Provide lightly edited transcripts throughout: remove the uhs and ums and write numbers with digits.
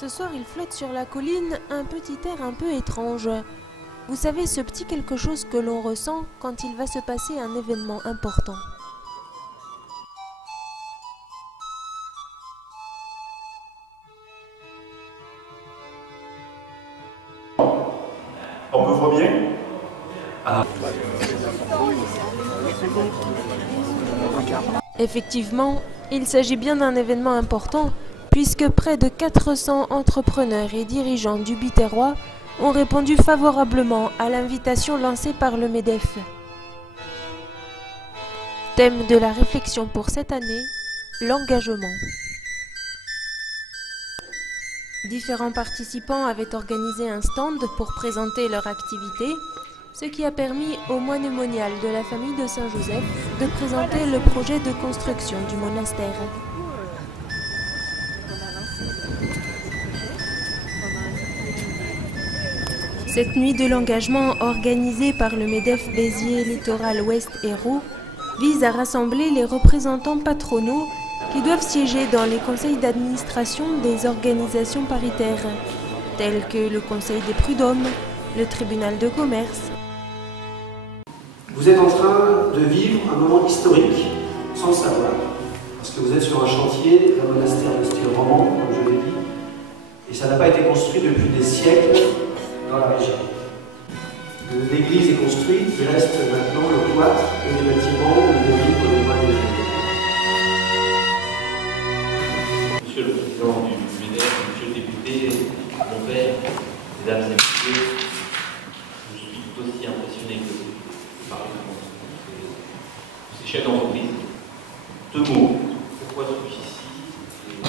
Ce soir, il flotte sur la colline un petit air un peu étrange. Vous savez, ce petit quelque chose que l'on ressent quand il va se passer un événement important. On me voit bien? Effectivement, il s'agit bien d'un événement important, puisque près de 400 entrepreneurs et dirigeants du Biterrois ont répondu favorablement à l'invitation lancée par le MEDEF. Thème de la réflexion pour cette année, l'engagement. Différents participants avaient organisé un stand pour présenter leur activité, ce qui a permis au moine monial de la famille de Saint-Joseph de présenter le projet de construction du monastère. Cette nuit de l'engagement organisée par le MEDEF Béziers Littoral Ouest Hérault vise à rassembler les représentants patronaux qui doivent siéger dans les conseils d'administration des organisations paritaires, tels que le Conseil des prud'hommes, le tribunal de commerce. Vous êtes en train de vivre un moment historique sans le savoir, parce que vous êtes sur un chantier d'un monastère de style roman, comme je l'ai dit, et ça n'a pas été construit depuis des siècles dans la région. L'église est construite, il reste maintenant le cloître et les bâtiments où il vit pour les mois des années. Monsieur le Président du MEDEF, Monsieur le député, mon père, Mesdames et Messieurs, je suis tout aussi impressionné que vous par ces chefs d'entreprise. Deux mots. Pourquoi suis-je ici et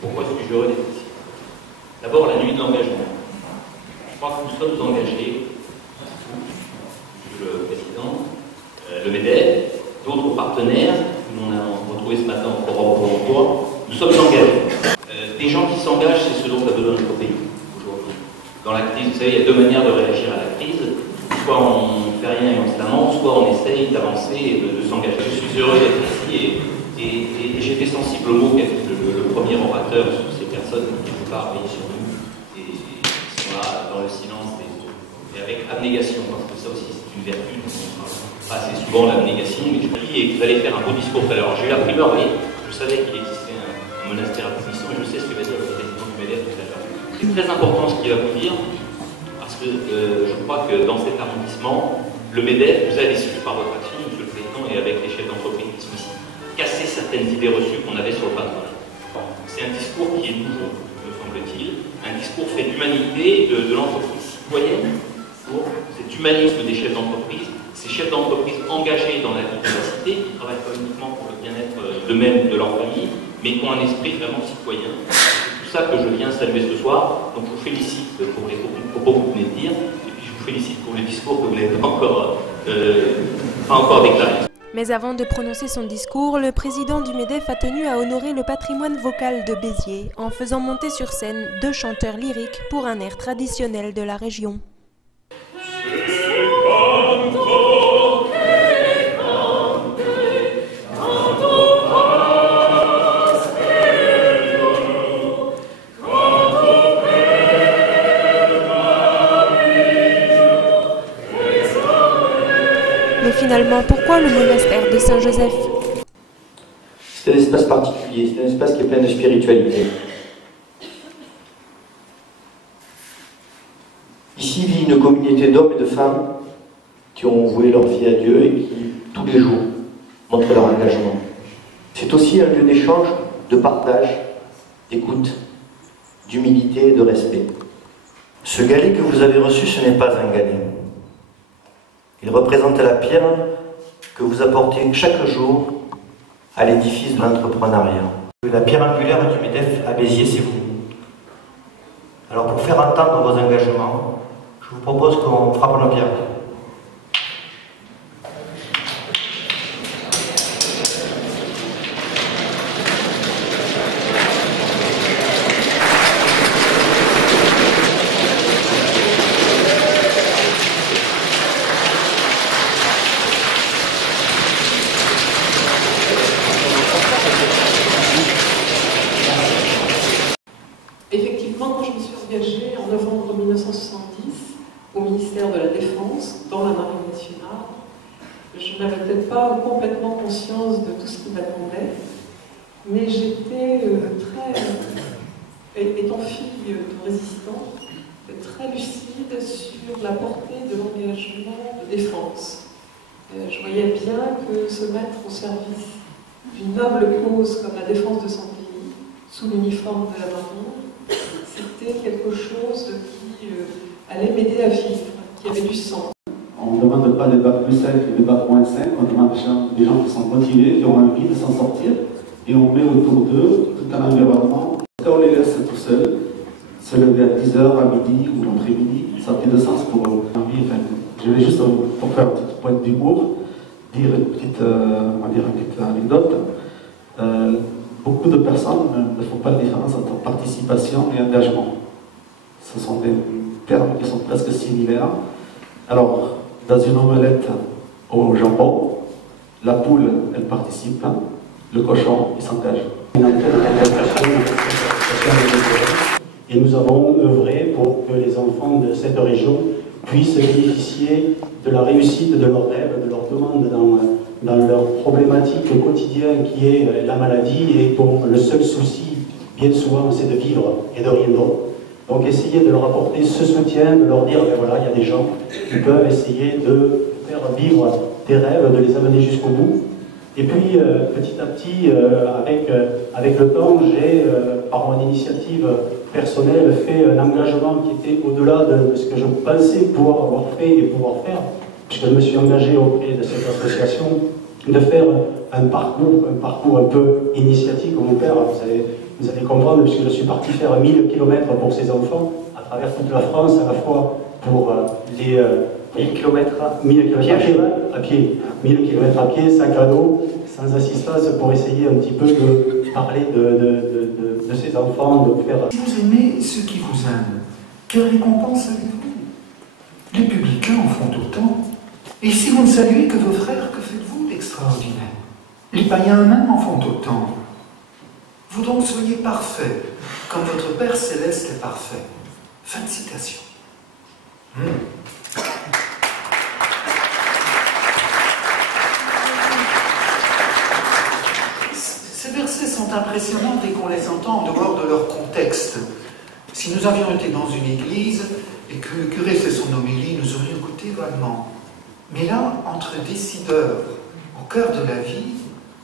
pourquoi suis-je heureux d'être ici? D'abord, la nuit de l'engagement. Je crois que nous sommes engagés, Monsieur le Président, le MEDEF, d'autres partenaires que l'on a retrouvés ce matin au Forum pour l'emploi. Nous sommes engagés. Des gens qui s'engagent, c'est ce dont a besoin notre pays aujourd'hui. Dans la crise, vous savez, il y a deux manières de réagir à la crise. Soit on ne fait rien et on se lamente, soit on essaye d'avancer et de s'engager. Je suis heureux d'être ici et j'étais sensible au mot qu'a dit le premier orateur sur ces personnes qui, quelque part, veillent sur nous et qui sont là dans le silence et avec abnégation, parce que ça aussi c'est une vertu, donc on parle pas assez souvent l'abnégation. Mais je dis, et vous allez faire un beau discours tout à l'heure. J'ai eu la primeur, vous voyez, je savais qu'il existait un monastère à Puissant et je sais ce que va dire le président du MEDEF tout à l'heure. C'est très important ce qu'il va vous dire. Parce que je crois que dans cet arrondissement, le MEDEF, vous avez su par votre action, Monsieur le Président, et avec les chefs d'entreprise qui sont ici, casser certaines idées reçues qu'on avait sur le patronat. C'est un discours qui est nouveau, me semble-t-il, un discours fait d'humanité, de l'entreprise citoyenne, pour cet humanisme des chefs d'entreprise, ces chefs d'entreprise engagés dans la vie de la cité, qui ne travaillent pas uniquement pour le bien-être d'eux-mêmes, de leur famille, mais qui ont un esprit vraiment citoyen. C'est ça que je viens saluer ce soir. Donc je vous félicite pour les propos que vous venez de dire, et puis je vous félicite pour le discours que vous n'avez pas encore déclaré. Mais avant de prononcer son discours, le président du MEDEF a tenu à honorer le patrimoine vocal de Béziers en faisant monter sur scène deux chanteurs lyriques pour un air traditionnel de la région. Mais finalement, pourquoi le monastère de Saint-Joseph? C'est un espace particulier, c'est un espace qui est plein de spiritualité. Ici vit une communauté d'hommes et de femmes qui ont voué leur vie à Dieu et qui, tous les jours, montrent leur engagement. C'est aussi un lieu d'échange, de partage, d'écoute, d'humilité et de respect. Ce galet que vous avez reçu, ce n'est pas un galet. Il représente la pierre que vous apportez chaque jour à l'édifice de l'entrepreneuriat. La pierre angulaire du MEDEF à Béziers, c'est vous. Alors pour faire entendre vos engagements, je vous propose qu'on frappe nos pierres. Effectivement, novembre 1970 au ministère de la Défense, dans la Marine nationale. Je n'avais peut-être pas complètement conscience de tout ce qui m'attendait, mais j'étais étant fille de résistants, très lucide sur la portée de l'engagement de défense. Je voyais bien que se mettre au service d'une noble cause comme la défense de son pays, sous l'uniforme de la marine, c'était quelque chose qui allait m'aider à vivre, qui avait du sens. On ne demande pas des bacs plus 5 et des bacs moins 5, on demande des gens qui sont motivés, qui ont envie de s'en sortir, et on met autour d'eux tout un environnement. Quand on les laisse tout seuls, se lever à 10h, à midi ou l'après-midi, ça fait de sens pour eux. Je vais juste, pour faire un petit point d'humour, dire une petite anecdote. Beaucoup de personnes ne font pas la différence entre participation et engagement. Ce sont des termes qui sont presque similaires. Alors, dans une omelette au jambon, la poule, elle participe, le cochon, il s'engage. Et nous avons œuvré pour que les enfants de cette région puissent bénéficier de la réussite de leurs rêves, de leurs demandes dans leur problématique quotidienne qui est la maladie et dont le seul souci, bien souvent, c'est de vivre et de rien d'autre. Donc essayer de leur apporter ce soutien, de leur dire, ben voilà, il y a des gens qui peuvent essayer de faire vivre des rêves, de les amener jusqu'au bout. Et puis, petit à petit, avec le temps, j'ai, par mon initiative personnelle, fait un engagement qui était au-delà de ce que je pensais pouvoir avoir fait et pouvoir faire, puisque je me suis engagé auprès de cette association de faire un parcours un peu initiatique au mon père. Vous allez comprendre, puisque je suis parti faire 1000 km pour ces enfants, à travers toute la France, à la fois pour les 1000 km à pied, 1000 km à pied, sac à dos, sans assistance, pour essayer un petit peu de parler de ces enfants, de faire... Si vous aimez ceux qui vous aiment, quelle récompense avez-vous? Les publicains en font autant. Et si vous ne saluez que vos frères, que faites-vous d'extraordinaire? Les païens eux-mêmes en font autant. Vous donc soyez parfaits, comme votre Père Céleste est parfait. Fin de citation. Ces versets sont impressionnants dès qu'on les entend en dehors de leur contexte. Si nous avions été dans une église et que le curé fait son homélie, nous aurions écouté vaguement. Mais là, entre décideurs, au cœur de la vie,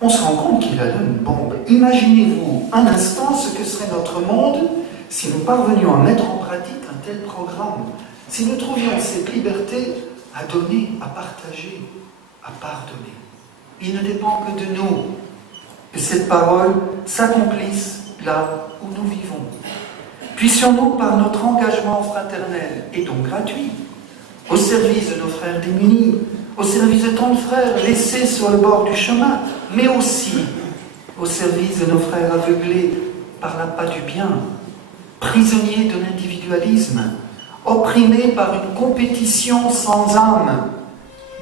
on se rend compte qu'il a là une bombe. Imaginez-vous un instant ce que serait notre monde si nous parvenions à mettre en pratique un tel programme, si nous trouvions cette liberté à donner, à partager, à pardonner. Il ne dépend que de nous que cette parole s'accomplisse là où nous vivons. Puissions-nous, par notre engagement fraternel, et donc gratuit, au service de nos frères démunis, au service de tant de frères laissés sur le bord du chemin, mais aussi au service de nos frères aveuglés par l'appât du bien, prisonniers de l'individualisme, opprimés par une compétition sans âme,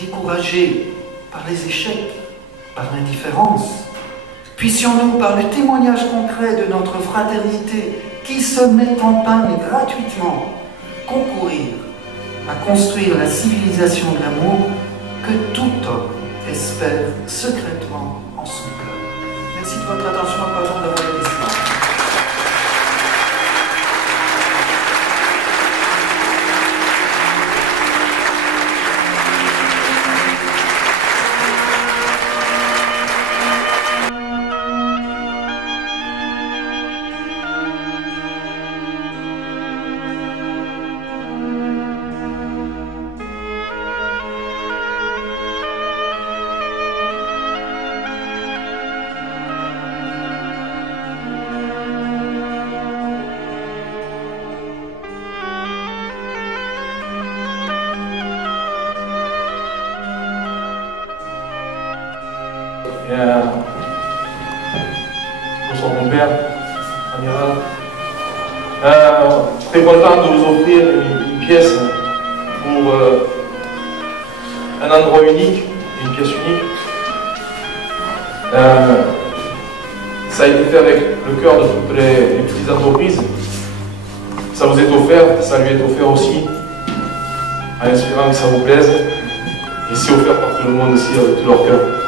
découragés par les échecs, par l'indifférence. Puissions-nous, par le témoignage concret de notre fraternité qui se met en panne gratuitement, concourir à construire la civilisation de l'amour que tout homme espère secrètement en son cœur. Merci de votre attention, pardon d'avoir été ici. Bonsoir mon père, amiral. Très content de vous offrir une pièce pour un endroit unique, une pièce unique. Ça a été fait avec le cœur de toutes les petites entreprises. ça vous est offert, ça lui est offert aussi, en espérant que ça vous plaise, et c'est offert par tout le monde aussi avec tout leur cœur.